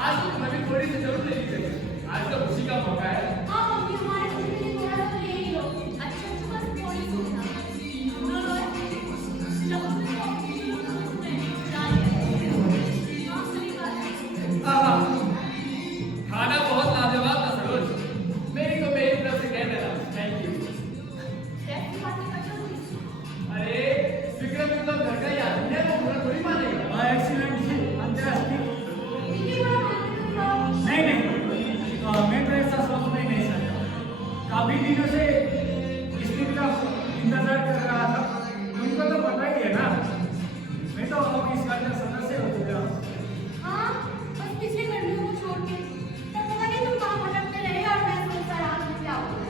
आज तो तुम्हें भी थोड़ी सी जरूर लेनी चाहिए। आज तो खुशी का मौका है। हाँ मम्मी, हमारे खुशी के लिए थोड़ा सा तो ले ही लो। अच्छा बस थोड़ी सी ना। लो लो। जब उसने हाँ सही बात है। आहा, खाना बहुत लाजवाब था सरोज। मेरी तो मेरी तरफ से कह देना थैंक यू। कैसी बातें करते हो तुम? अरे विक्रम एकदम घर का ही आदमी है, वो बुरा थोड़ी मानेगा। एक्सीलेंट जी, अंतर्राष्ट्रीय। इतनी बड़ा मानते हो? नहीं मैं तो ऐसा सोचना ही नहीं सकता। काफी दिनों से इस दिन का इंतजार कर रहा था। तुमको तो पता ही है ना, मैं तो अब इस घर का सदस्य हो चुका हूँ। हाँ बस पिछली गर्मियों को छोड़ के तब पता नहीं तुम कहाँ भटकते रहे और मैं सोचता रहा कि क्या होगा।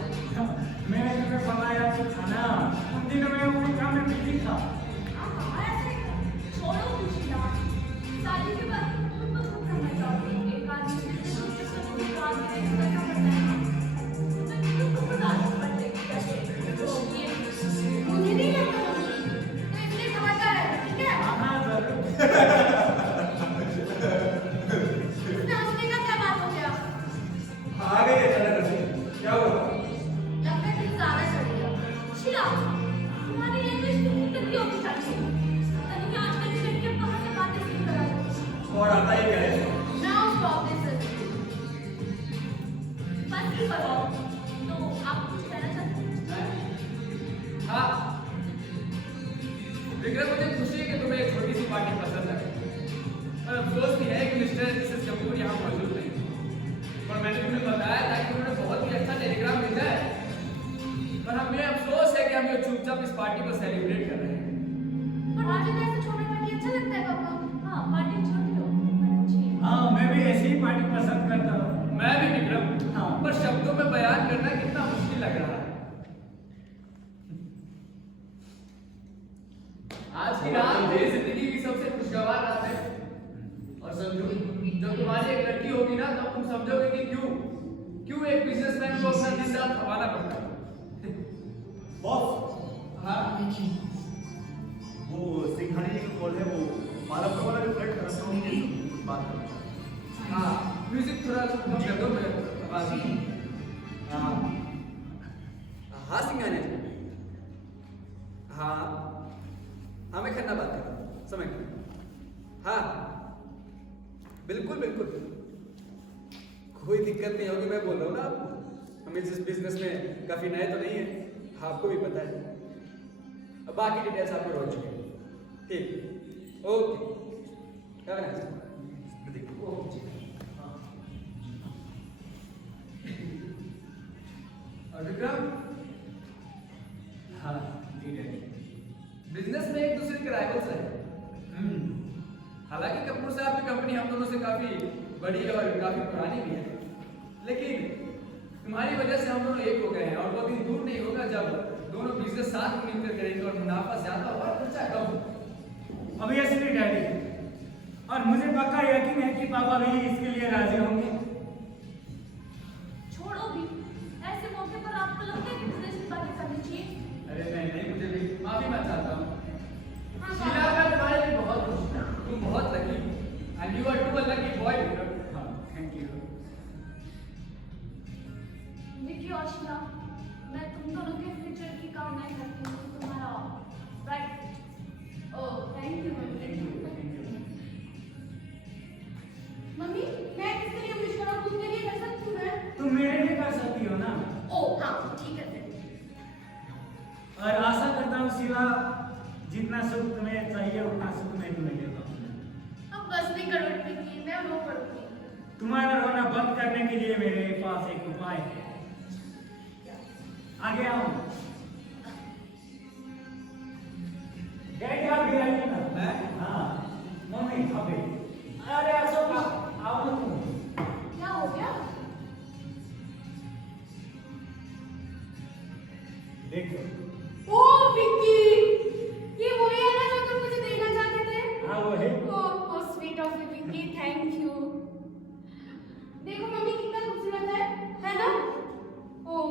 मैंने तुम्हें बताया था ना, उन दिनों में अपने काम में बिजी था। हाँ ऐसे छोड़ो खुशी यार। शादी के बाद तुम तो खुद समझ जाओगे। एक आदमी से दूसरे से दूसरे काम में कैसा करना है। तुम्हें क्यों खुद आदत पड़ जाएगी कैसे? तो ये मुझे नहीं लगता मम्मी। तो इसलिए समझदार है, ठीक है? हाँ जरूर। उसने हंसने का क्या बात हो गया? आ गई अचानक से, क्या हुआ? लगता है कि ज़्यादा चढ़ गया। शीला, तुम्हारी लैंग्वेज तो कितनी होती जाती है। पता नहीं आजकल की लड़कियां कहाँ से बातें सीख कर आई हैं। और आता ही क्या है? Now stop this. बस ही करो। तो आप कुछ कहना चाहते हैं? हाँ विक्रम, मुझे खुशी है कि तुम्हें एक छोटी सी पार्टी पसंद है। पर अफसोस भी है कि मिस्टर मिसेस कपूर यहाँ मौजूद नहीं। और मैंने तुम्हें बताया था कि उन्होंने बहुत ही अच्छा टेलीग्राम भेजा है। पर हमें अफसोस है कि हम ये चुपचाप इस पार्टी को सेलिब्रेट कर रहे हैं। पर मुझे तो ऐसे छोटा पार्टी अच्छा लगता है पापा। हाँ पार्टी छोटी हो पर अच्छी है। हाँ मैं भी ऐसी ही पार्टी पसंद करता हूँ। मैं भी विक्रम, हाँ। पर शब्दों में बयान करना कितना मुश्किल लग रहा है। आज की रात मेरी जिंदगी की सबसे खुशगवार रात है। और समझो, जब तुम्हारी एक लड़की होगी ना, तब तुम समझोगे कि क्यों एक बिजनेसमैन को अपना दिन रात खपाना पड़ता है। बॉस, हाँ वो सिंघानी जी का कॉल है, वो मालापुर वाला जो फ्लैट करता हूँ, कुछ बात करना चाहता हूँ। हाँ, म्यूजिक थोड़ा कम कर दो, मैं आवाज नहीं। हाँ हाँ सिंघानिया जी। हाँ हाँ मैं खन्ना बात कर रहा हूँ, समझ गया। हाँ बिल्कुल बिल्कुल, कोई दिक्कत नहीं होगी। मैं बोल रहा हूँ ना आपको, हम इस बिजनेस में काफी नए तो नहीं है, आपको भी पता है। अब बाकी डिटेल्स आपको रोज चुके हैं। ठीक, ओके, क्या करना है? और विक्रम, हाँ ठीक है। बिजनेस में एक दूसरे के राइवल्स हैं। हालांकि कपूर साहब की कंपनी हम दोनों से काफी बड़ी और काफी पुरानी भी है, लेकिन तुम्हारी वजह से हम दोनों एक हो गए हैं। और वो दिन दूर नहीं होगा जब दोनों बिजनेस साथ में मिलकर करेंगे और मुनाफा ज्यादा होगा, खर्चा कम। ऑब्वियसली डैडी, और मुझे पक्का यकीन है कि पापा भी इसके लिए राजी होंगे। छोड़ो भी, ऐसे मौके पर आपको लगता है कि बिजनेस की बातें करनी चाहिए? अरे नहीं, मुझे भी माफी मैं चाहता हूँ। हाँ, शीला, मैं तुम्हारे लिए बहुत खुश हूँ। तुम बहुत लकी हो and you are too lucky boy Vikram. हाँ थैंक यू। विकी और शीला, मैं तुम दोनों के फ्यूचर की कामनाएं करती हूँ। तुम्हारा right. Oh thank you mummy. मैं किसके लिए विश करूँ? खुद के लिए कर सकती हूँ मैं? तुम मेरे लिए कर सकती हो ना। ओह हाँ ठीक है फिर। और आशा करता हूँ शिवा, जितना सुख तुम्हें चाहिए उतना सुख मैं तुम्हें देता हूँ। अब बस नहीं करो विकी, मैं रो पड़ूंगी। तुम्हारा रोना बंद करने के लिए मेरे पास एक उपाय है। आगे आओ। डैडी आप भी आइए ना। मैं? हाँ मम्मी अभी। अरे अशोक आओ ना तुम। क्या हो गया? देखो। ओह विकी, ये वही है ना जो तुम मुझे देना चाहते थे? हाँ वो है। Oh sweet of you Vicky, thank you. देखो मम्मी कितना खूबसूरत है ना? ओह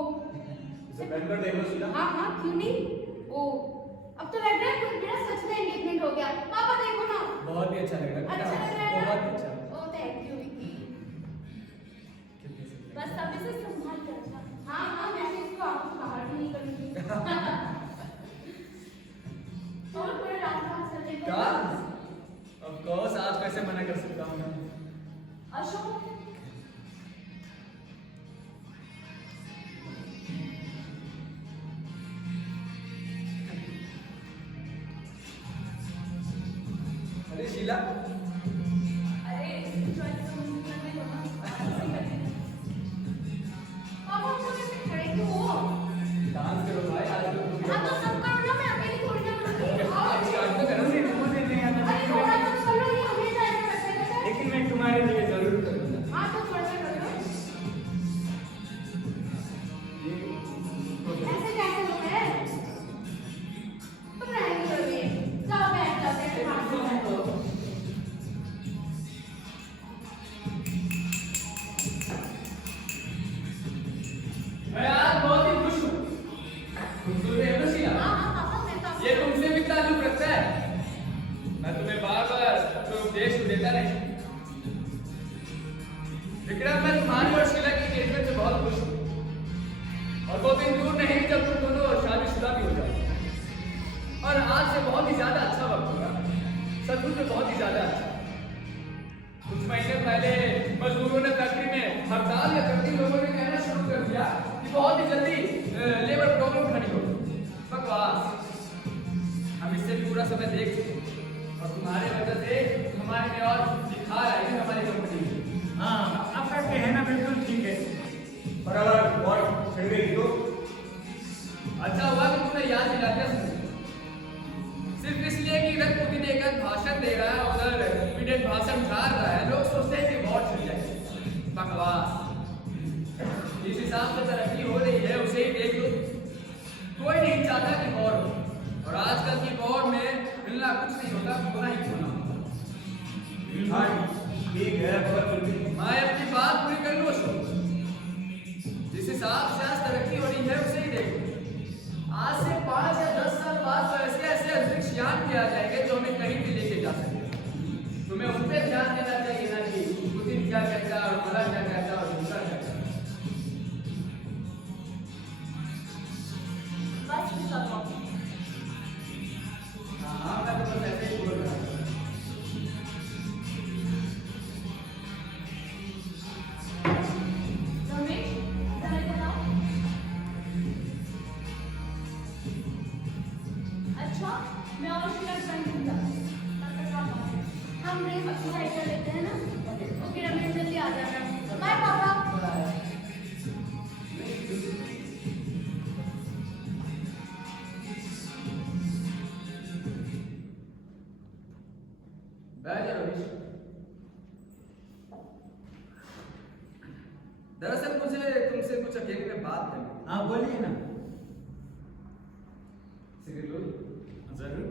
इसे पहन कर देख लो शीला। हाँ हाँ क्यों नहीं? ओह अब तो लग रहा है मेरा सच में एंगेजमेंट हो गया। पापा देखो ना। बहुत ही अच्छा लग रहा है, अच्छा लग रहा है ना? बहुत अच्छा। Oh thank you Vicky. आज कैसे मना कर सकता हूँ मैं? अशोक, अरे शीला, अरे चॉइस तो मुझे करने दो ना। पापा तुम ऐसे खड़े क्यों हो? डांस करो भाई, आज तो तुम हाँ तो सब करो ना, मैं अकेली थोड़ी ना करूँगी। आप स्टार्ट तो करो। मुझे नहीं आता, अरे थोड़ा तो कर लो, ये हमेशा ऐसे करते रहते हैं। लेकिन मैं तुम्हारे लिए जरूर करूँगा। हाँ तो थोड़ा सा कर लो। ऐसे कैसे होता है? तुम रहेंगे करोगे। जाओ बैठ जाओ, कैसे मारते हो? मैं आज बहुत ही खुश हूँ। तुम सुन रहे हो ना शीला? हाँ हाँ पापा, मैं तो ये तुमसे भी ताल्लुक रखता है। मैं तुम्हें बार-बार कोई उपदेश तो देता नहीं। विक्रम, मैं तुम्हारी और शीला की एंगेजमेंट से बहुत खुश हूँ। और वो दिन दूर नहीं जब तुम दोनों शादीशुदा भी हो जाओ। और आज से बहुत ही ज्यादा अच्छा वक्त होगा। सचमुच में बहुत ही ज्यादा अच्छा। कुछ महीने पहले मजदूरों ने फैक्ट्री में हड़ताल या करती लोगों ने कहना शुरू कर दिया कि बहुत ही जल्दी लेबर प्रॉब्लम खड़ी होगी। बकवास। हम इससे भी पूरा समय देख चुके हैं। और तुम्हारे वजह से हमारे में और निखार आई है हमारी कंपनी में। हाँ, आपका कहना बिल्कुल ठीक है। पर अगर और छिड़ गई तो अच्छा हुआ कि तुमने याद दिला दिया सुन। सिर्फ इसलिए कि इधर पुतिन एक भाषण दे रहा है, उधर पीडेट भाषण झाड़ रहा है, लोग सोचते हैं कि वॉर छिड़ जाए। बकवास। जिस हिसाब से तरक्की हो रही है उसे ही देख लो। कोई नहीं चाहता कि वॉर हो। और आजकल की वॉर में मिलना कुछ नहीं होता, होना ही होना होता। हाँ ठीक है, पर फिर भी मैं अपनी बात पूरी कर लूँ अशोक। जिस हिसाब से आज तरक्की हो रही है उसे ही देखो। आज से 5 या 10 साल बाद तो ऐसे ऐसे अंतरिक्ष यान भी आ जाएंगे जो हमें कहीं भी लेके जा सके। तुम्हें उस पर ध्यान देना चाहिए ना कि पुतिन क्या कहता है और भला क्या कहता है और दूसरा क्या कहता है। बस कुछ करो। हाँ, मैं तो बस ऐसे ही बोल रहा हूँ। रमेश, जरा इधर आओ। अच्छा, मैं और शीला ड्राइंग करने जाती हूँ। तब तक आप आओ। हम ड्रेस अपनी साइड कर लेते हैं ना? ओके रमेश, जल्दी आ जाना। बाय पापा। बैठ जा रमेश। दरअसल मुझे तुमसे कुछ अकेले में बात करनी है। हाँ बोलिए ना। सिगरेट लो। जरूर।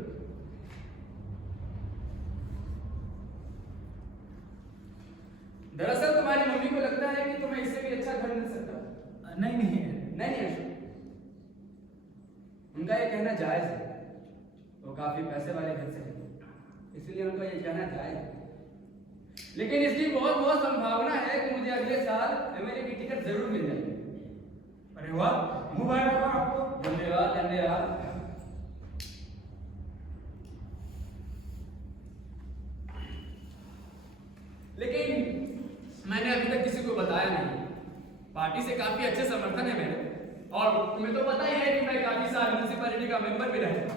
दरअसल तुम्हारी मम्मी को लगता है कि तुम्हें इससे भी अच्छा घर मिल सकता है। नहीं नहीं नहीं अशोक, उनका ये कहना जायज है। वो काफी पैसे वाले घर से हैं, इसलिए उनका ये कहना जायज है। लेकिन इसकी बहुत बहुत संभावना है कि मुझे अगले साल एमएलए की टिकट जरूर मिल जाएगी। अरे वाह, मुबारक हो आपको। धन्यवाद धन्यवाद। लेकिन मैंने अभी तक किसी को बताया नहीं। पार्टी से काफी अच्छे समर्थन है मेरे। और तुम्हें तो पता ही है कि मैं काफी साल म्युनिसिपैलिटी का मेंबर भी रहा।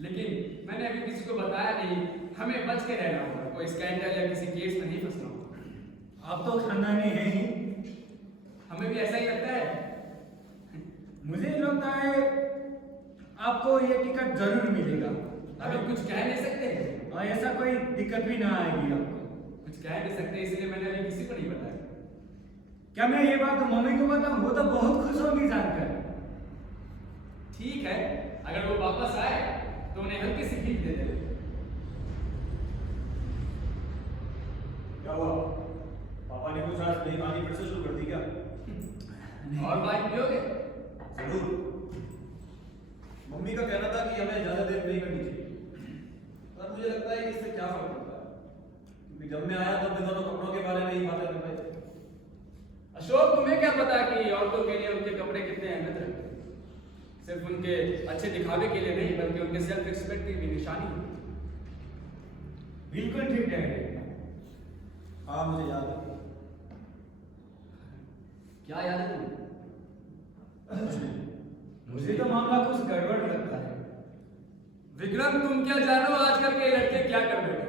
लेकिन मैंने अभी किसी को बताया नहीं। हमें बच के रहना होगा, कोई स्कैंडल या किसी केस में नहीं फंसना होगा। आप तो खानदानी है ही। हमें भी ऐसा ही लगता है। मुझे लगता है आपको ये टिकट जरूर मिलेगा। अभी कुछ कह नहीं सकते। और ऐसा कोई दिक्कत भी ना आएगी आपको। कुछ कह नहीं सकते, इसलिए मैंने अभी किसी को नहीं बताया। क्या मैं ये बात मम्मी को बताऊं? वो तो बहुत खुश होगी जानकर। ठीक है, अगर वो वापस आए तो उन्हें हल्की सी भीख दे दे। क्या हुआ? पापा ने कुछ आज नई कहानी फिर से शुरू कर दी क्या? और बाइक पियोगे? जरूर। मम्मी का कहना था कि हमें ज्यादा देर नहीं करनी चाहिए। पर मुझे लगता है कि इससे क्या फर्क पड़ता है, क्योंकि जब मैं आया तब मैं दोनों कपड़ों के बारे में ही बातें कर रहे थे। अशोक, तुम्हें क्या पता कि औरतों के लिए उनके कपड़े कितने अहमियत रखते हैं। सिर्फ उनके अच्छे दिखावे के लिए नहीं, बल्कि उनके सेल्फ रिस्पेक्ट की भी निशानी है। बिल्कुल ठीक डैडी। हाँ मुझे याद है। क्या याद है तुम्हें? मुझे तो मामला कुछ गड़बड़ लगता है। विक्रम, तुम क्या जानो आजकल के लड़के क्या कर बैठे।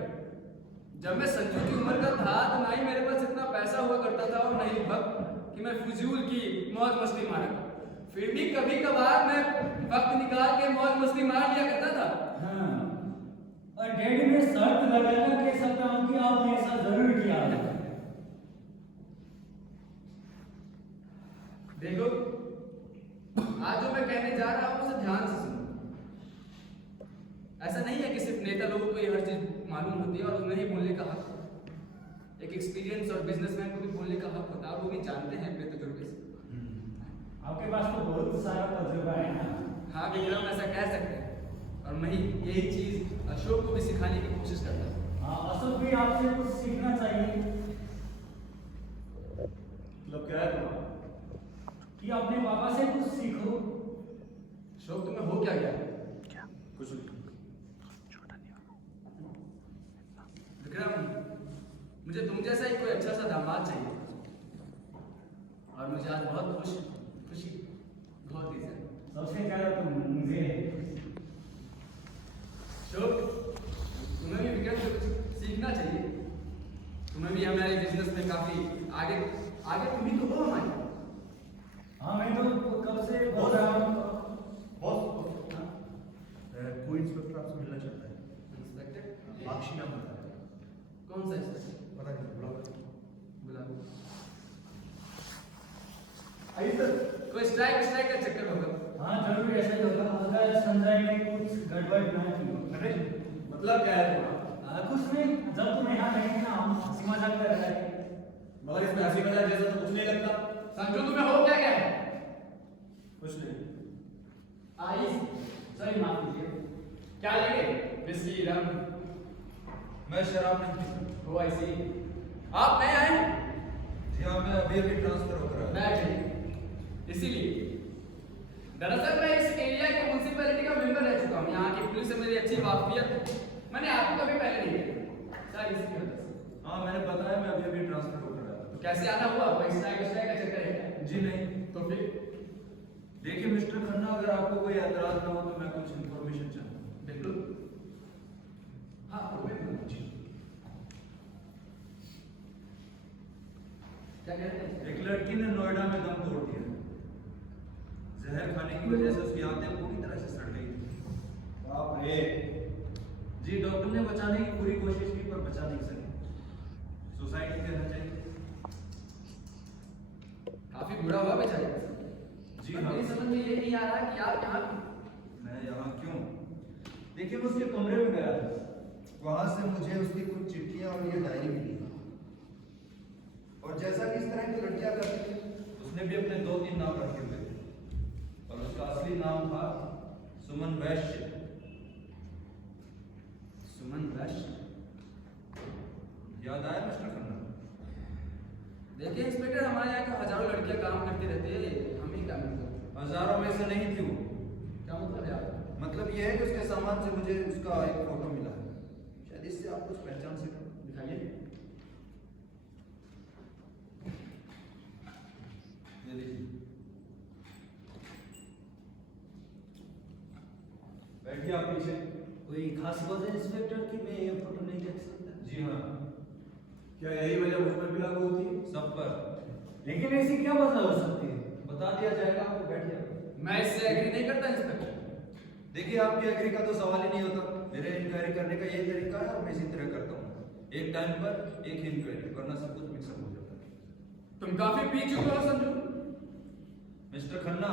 जब मैं संजू की उम्र का था तो ना ही मेरे पास इतना पैसा हुआ करता था और नहीं वक्त कि मैं फिजूल की मौज मस्ती मारा। फिर भी कभी कभार मैं वक्त निकाल के मौज मस्ती मार लिया करता था। हाँ, और डैडी ने शर्त लगाकर कह सकता हूँ कि आपने ऐसा जरूर किया है। देखो, आज जो मैं कहने जा रहा हूँ उसे ध्यान से सुनो। ऐसा नहीं है कि सिर्फ नेता लोगों को ये हर चीज मालूम होती है और उन्हें ही बोलने का हक है। एक एक्सपीरियंस और बिजनेसमैन को भी बोलने का हक होता है और वो भी जानते हैं अपने तजुर्बे से। आपके पास तो बहुत सारा तजुर्बा है ना। हाँ विक्रम, ऐसा कह सकते हैं। और मैं यही चीज अशोक को भी सिखाने की कोशिश करता हूँ। हाँ, अशोक भी आपसे कुछ सीखना चाहिए। मतलब क्या है तुम्हारा? कि अपने पापा से कुछ सीखो। अशोक, तुम्हें हो क्या गया? कुछ नहीं। विक्रम, मुझे तुम जैसा ही कोई अच्छा सा दामाद चाहिए और मुझे आज बहुत खुशी बहुत ही ज्यादा। सबसे ज्यादा तो मुझे। अशोक, तुम्हें भी विक्रम से कुछ सीखना चाहिए। तुम्हें भी हमारे बिजनेस में काफी आगे तुम ही तो हो हमारे। हाँ, मैं तो कब से बोल रहा हूँ। बॉस, हाँ? कोई इंस्पेक्टर आपसे मिलना चाहता है। इंस्पेक्टर? बाक्षी नाम बताया। कौन सा इंस्पेक्टर? पता नहीं, बुलाओ। बुलाओ। आइए सर। कोई स्ट्राइक का चक्कर होगा। हाँ, जरूर ऐसा ही होगा अगर संजय ने कुछ गड़बड़ ना की हो। अरे मतलब क्या है तुम्हारा? कुछ नहीं, जब तुम यहाँ रहेंगे ना हम हंसी मजाक कर रहे हैं। मगर इसमें हंसी मजाक जैसा तो कुछ नहीं लगता। संजू, तुम्हें हो क्या गया? कुछ नहीं। सॉरी, माफ कीजिए। क्या लेंगे? विस्की, रम? मैं शराब नहीं पीता। ओ आई सी। आप नए आए हैं? जी हाँ, मैं अभी ट्रांसफर होकर आया। बैठे। इसीलिए दरअसल मैं इस एरिया के म्युनिसिपैलिटी का मेंबर रह चुका हूँ। यहाँ की पुलिस से मेरी अच्छी वाकफियत है। मैंने आपको कभी पहले नहीं देखा। सर, इसी वजह से। हाँ, मैंने बताया मैं अभी ट्रांसफर होकर आया। तो कैसे आना हुआ? कोई स्ट्राइक का चक्कर है क्या? जी नहीं। तो फिर देखिए मिस्टर खन्ना, अगर आपको कोई एतराज ना हो तो मैं कुछ इन्फॉर्मेशन चाहता हूँ। बिल्कुल। हाँ, जी। क्या कहते हैं? एक लड़की ने नोएडा में दम तोड़ दिया। जहर खाने की वजह से उसकी आंतें पूरी तरह से सड़ गई थी। बाप रे। जी, डॉक्टर ने बचाने की पूरी कोशिश की पर बचा नहीं सके। सुसाइड ही करना चाहिए। काफी बुरा हुआ बेचारे। जी पर हाँ। मेरी समझ में ये नहीं आ रहा कि आप यहाँ मैं यहाँ क्यों? देखिए, मैं उसके कमरे में गया था। वहां से मुझे उसकी कुछ चिट्ठियां और ये डायरी मिली। और जैसा कि इस तरह की लड़कियां करती थी, उसने भी अपने 2-3 नाम रखे हुए थे और उसका असली नाम था सुमन वैश्य। सुमन वैश्य? याद आया मिस्टर खन्ना? देखिए इंस्पेक्टर, हमारे यहाँ तो हजारों लड़कियां काम करती रहती है, हम ही काम करते। हजारों में से नहीं थी वो। क्या मतलब है आपका? मतलब ये है कि उसके सामान से मुझे उसका एक फोटो मिला है। शायद इससे आप कुछ पहचान सकें। दिखाइए। ये देखिए। बैठिए आप पीछे। कोई खास वजह इंस्पेक्टर की मैं ये फोटो नहीं देख सकता? जी हाँ। क्या यही वजह मुझ पर भी लागू होती है? सब पर। लेकिन ऐसी क्या वजह हो सकती है? बता दिया जाएगा आपको, बैठिए। मैं इससे एग्री नहीं करता इंस्पेक्टर। देखिए, आपकी एग्री का तो सवाल ही नहीं होता। मेरे इंक्वायरी करने का यही तरीका है और मैं इसी तरह करता हूँ। एक टाइम पर एक ही इंक्वायरी, वरना सब कुछ मिक्सअप हो जाता है। तुम काफी पी चुके हो संजू। मिस्टर खन्ना,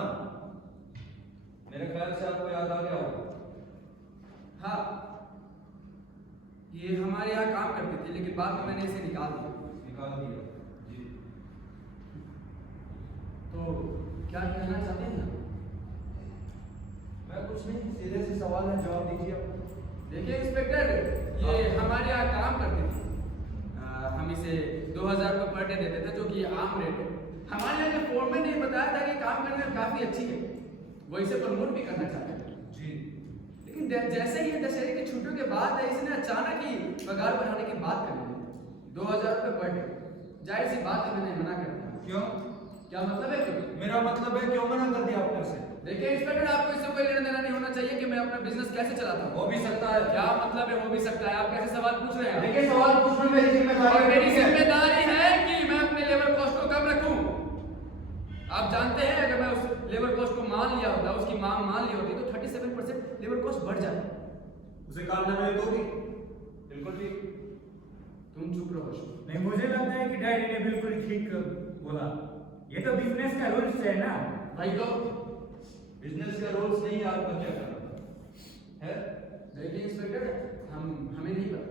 मेरे ख्याल से आपको याद आ गया होगा। हाँ, ये हमारे यहाँ काम करती थी लेकिन बाद में मैंने इसे निकाल दिया। जी। तो क्या कहना चाहते हैं आप? मैं कुछ नहीं, सीधे से सवाल है, जवाब दीजिए आप। देखिए इंस्पेक्टर, ये हमारे यहाँ काम करती थी। हम इसे 2000 रुपये पर डे देते थे, जो कि आम रेट है। हमारे यहाँ के फोरमैन ने बताया था कि काम करने में काफी अच्छी है, वो इसे प्रमोट भी करना चाहते हैं। जी। लेकिन लेकिन जैसे ही दशहरे की छुट्टियों के बाद इसने अचानक ही पगार बढ़ाने की बात कर ली। 2000 रुपये पर डे। जाहिर सी बात है मैंने मना कर दिया। क्यों? क्या मतलब है क्यों? मेरा मतलब है क्यों मना कर दिया आपने उसे? देखिए इंस्पेक्टर, आपको इससे कोई लेना देना नहीं होना चाहिए कि मैं अपना बिजनेस कैसे चलाता हूँ। हो भी सकता है। क्या मतलब है हो भी सकता है? आप कैसे सवाल पूछ रहे हैं? देखिए सवाल पूछना मेरी जिम्मेदारी और है। मेरी जिम्मेदारी है कि मैं अपने लेबर कॉस्ट को कम रखूं। आप जानते हैं अगर मैं उस लेबर कॉस्ट को मान लिया होता, उसकी मांग मान ली होती तो 37% लेबर कॉस्ट बढ़ जाता। उसे काम न मिले तो भी बिल्कुल ठीक। तुम चुप रहो अशोक। नहीं, मुझे लगता है कि डैडी ने बिल्कुल ठीक बोला। ये तो बिजनेस का रूल्स है ना। भाई तो बिजनेस का रूल्स नहीं है, आपको क्या करना है? देखिए इंस्पेक्टर, हमें नहीं पता।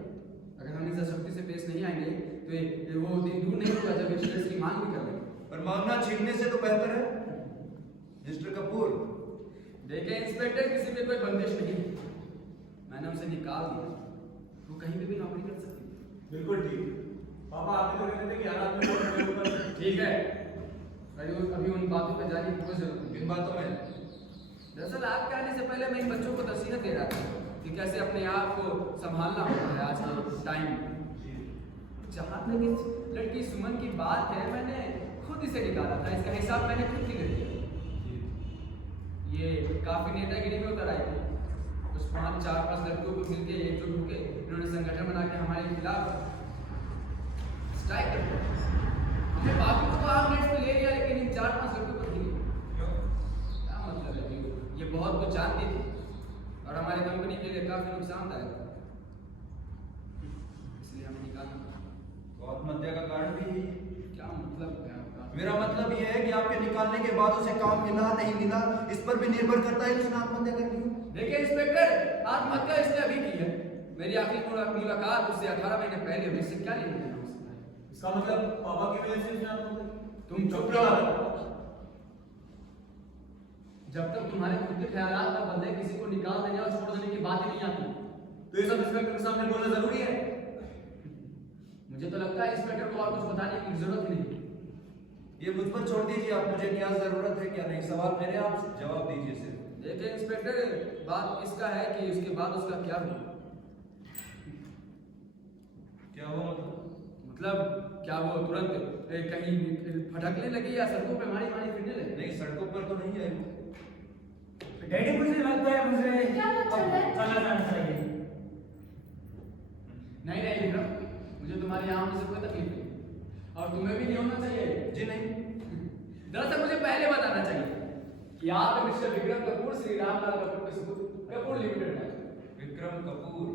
अगर हम इस सख्ती से पेश नहीं आएंगे तो ये वो दिन दूर नहीं होगा जब इंश्योरेंस की मांग भी कर लेंगे। पर मांगना छीनने से तो बेहतर है मिस्टर कपूर। देखिए इंस्पेक्टर, किसी पे कोई बंदिश नहीं है। मैंने उसे निकाल दिया, वो कहीं पे भी नौकरी कर सकती है। बिल्कुल ठीक। पापा आप तो कहते थे कि हालात में बहुत मेरे ऊपर ठीक है, अभी उन बातों पे जाने की कोई जरूरत नहीं। इन बातों में दरअसल आपके आने से पहले मैं इन बच्चों को नसीहत दे रहा था कि कैसे अपने आप को संभालना होता है आज के टाइम में। जहाँ तक इस लड़की सुमन की बात है, मैंने खुद इसे निकाला था। इसका हिसाब मैंने खुद क्लियर किया। ये काफी नेतागिरी में उतर आई थी। कुछ 4-5 लड़कों को मिलके एकजुट होके इन्होंने संगठन बना के हमारे खिलाफ स्ट्राइक कर दिया। हमने बाकी को आम नेट पे ले लिया, लेकिन इन 4-5 लड़कों को नहीं। क्या मतलब है कि ये बहुत कुछ जानती थी और हमारी कंपनी के लिए काफी नुकसानदायक था, इसलिए हमें निकालना पड़ा। तो आत्महत्या का कारण भी यही है। क्या मतलब है आपका? मेरा मतलब ये है कि आपके निकालने के बाद उसे काम मिला नहीं मिला इस पर भी निर्भर करता है कि उसने आत्महत्या कर ली हो। देखिए इंस्पेक्टर, आत्महत्या इसने अभी की है। मेरी आखिरी मुलाकात उससे 18 महीने पहले हुई। इससे क्या लेना देना हो सकता है? इसका मतलब पापा की वजह से उसने आत्महत्या की? तुम चुप रहो। जब तक तुम्हारे खुद के ख्यालात ना बदले, किसी को निकाल देने और छोड़ देने की बात ही नहीं आती। तो ये सब इंस्पेक्टर के सामने बोलना जरूरी है? मुझे तो लगता है इंस्पेक्टर को और कुछ बताने की जरूरत ही नहीं। ये मुझ पर छोड़ दीजिए, आप मुझे क्या जरूरत है क्या नहीं, सवाल मेरे, आप जवाब दीजिए सिर्फ। देखिए इंस्पेक्टर, बात इसका है कि उसके बाद उसका क्या हुआ। क्या हुआ मतलब क्या वो तुरंत कहीं फटकने लगी या सड़कों पे मारी मारी फिरने लगी? नहीं, सड़कों पर तो नहीं आई। डैडी, मुझे लगता है मुझे क्या मतलब है? चला जाना चाहिए। नहीं नहीं विक्रम, मुझे तुम्हारे यहाँ आने से कोई तकलीफ नहीं और तुम्हें भी नहीं होना चाहिए। जी नहीं। दरअसल मुझे पहले बताना चाहिए कि आप मिस्टर विक्रम कपूर श्री रामलाल कपूर के सबूत कपूर लिमिटेड है। विक्रम कपूर।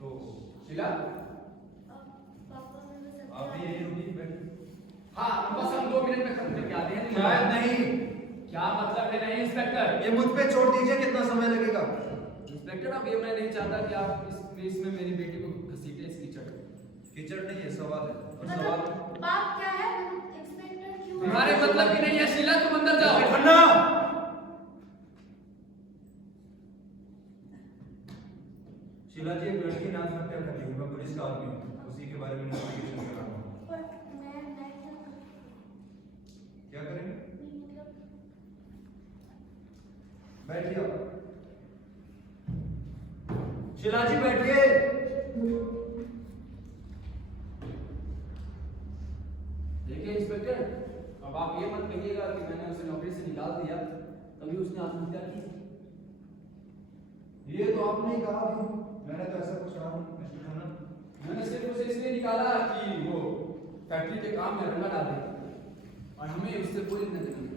तो शीला, पापा मैं बस आप भी यही रुकी बैठे? हाँ बस हम 2 मिनट में खत्म करके आते हैं। शायद नहीं। क्या मतलब है नहीं इंस्पेक्टर? ये मुझ पे छोड़ दीजिए, कितना समय लगेगा? इंस्पेक्टर, अब ये मैं नहीं चाहता कि आप इसमें मेरी बेटी को घसीटे इस कीचड़ में। कीचड़ नहीं है, सवाल है। और सवाल मतलब बात क्या है? इंस्पेक्टर क्यों? तुम्हारे मतलब की नहीं है शीला, तुम अंदर जाओ। खन्ना! शीला जी, एक लड़की ने आत्महत्या कर ली। मैं पुलिस का आदमी हूँ, उसी के बारे में इन्वेस्टिगेशन कर रहा हूँ। पर मैं क्या करेंगे? मतलब बैठिए आप। शीला जी बैठिए। देखिए इंस्पेक्टर, अब आप ये मत कहिएगा कि मैंने उसे नौकरी से निकाल दिया तभी उसने आत्महत्या की। ये तो आपने ही कहा भी, मैंने तो ऐसा कुछ कहा नहीं मिस्टर खन्ना। मैंने सिर्फ उसे इसलिए निकाला कि वो फैक्ट्री के काम में रंगा डाले और हमें उससे कोई लेना देना नहीं।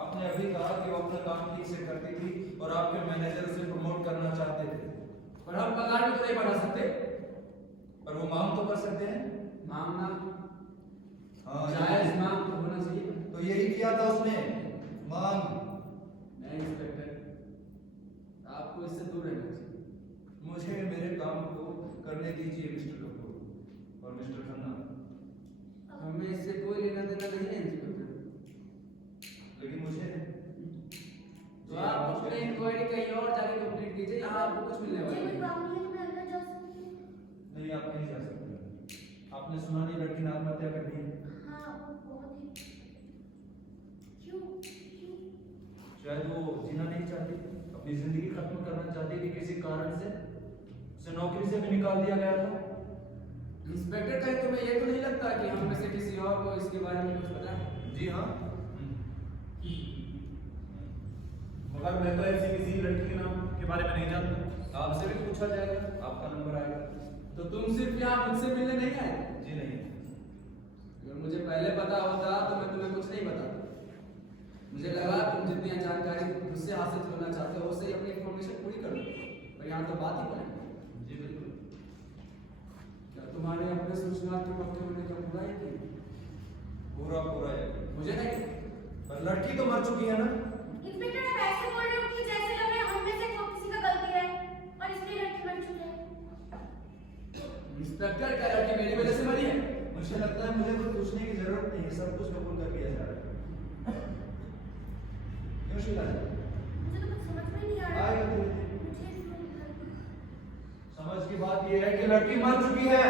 आपने अभी कहा कि वो अपना काम ठीक से करती थी और आपके मैनेजर उसे प्रमोट करना चाहते थे। पर हम पगार भी तो नहीं बढ़ा सकते। पर वो मांग तो कर सकते हैं। मांगना हाँ, जायज मांग तो होना चाहिए। तो यही किया था उसने, मांग। नहीं इंस्पेक्टर, आपको इससे दूर रहना चाहिए। मुझे मेरे काम को करने दीजिए मिस्टर कपूर और मिस्टर खन्ना। हमें इससे कोई लेना देना नहीं है इंस्पेक्टर। लेकिन मुझे तो आप अपनी इंक्वायरी कहीं और जाके कंप्लीट कीजिए, यहाँ आपको कुछ मिलने वाला ये नहीं। काम नहीं है तो मैं अंदर जा सकती हूँ? नहीं, आप नहीं जा सकते। आपने सुना नहीं लड़की ने आत्महत्या कर दी है? हाँ, वो बहुत ही क्यों क्यों? शायद वो जीना नहीं चाहती, अपनी जिंदगी खत्म करना चाहती थी किसी कारण से, उसे नौकरी से भी निकाल दिया गया था। इंस्पेक्टर कहे तुम्हें ये तो नहीं लगता कि हम में से किसी और को इसके बारे में कुछ पता है? जी हाँ। मगर मैं तो ऐसी किसी लड़की के नाम के बारे में नहीं जानता। आपसे भी पूछा जाएगा, आपका नंबर आएगा। तो तुम सिर्फ यहाँ मुझसे मिलने नहीं आए? जी नहीं। अगर मुझे पहले पता होता तो मैं तुम्हें कुछ नहीं बताता। मुझे लगा तुम जितनी जानकारी मुझसे हासिल करना चाहते हो उससे ही अपनी इंफॉर्मेशन पूरी कर लो, पर यहाँ तो बात ही पड़े। जी बिल्कुल। क्या तुम्हारे अपने सूचनात्मक पक्के होने का पूरा ही नहीं? पूरा पूरा है। मुझे नहीं। पर लड़की तो मर चुकी है ना। इंस्पेक्टर आप ऐसे बोल रहे हो कि जैसे लग रहा है हम में से कोई किसी का गलती है और इसलिए लड़की मर चुकी है। इंस्पेक्टर क्या लड़की मेरी वजह से मरी है? मुझे लगता है मुझे कुछ पूछने की जरूरत नहीं है, सब कुछ कबूल कर लिया जा रहा है। क्यों शीला? मुझे तो कुछ समझ में नहीं आ रहा। आएगा धीरे धीरे। मुझे समझ की बात यह है कि लड़की मर चुकी है।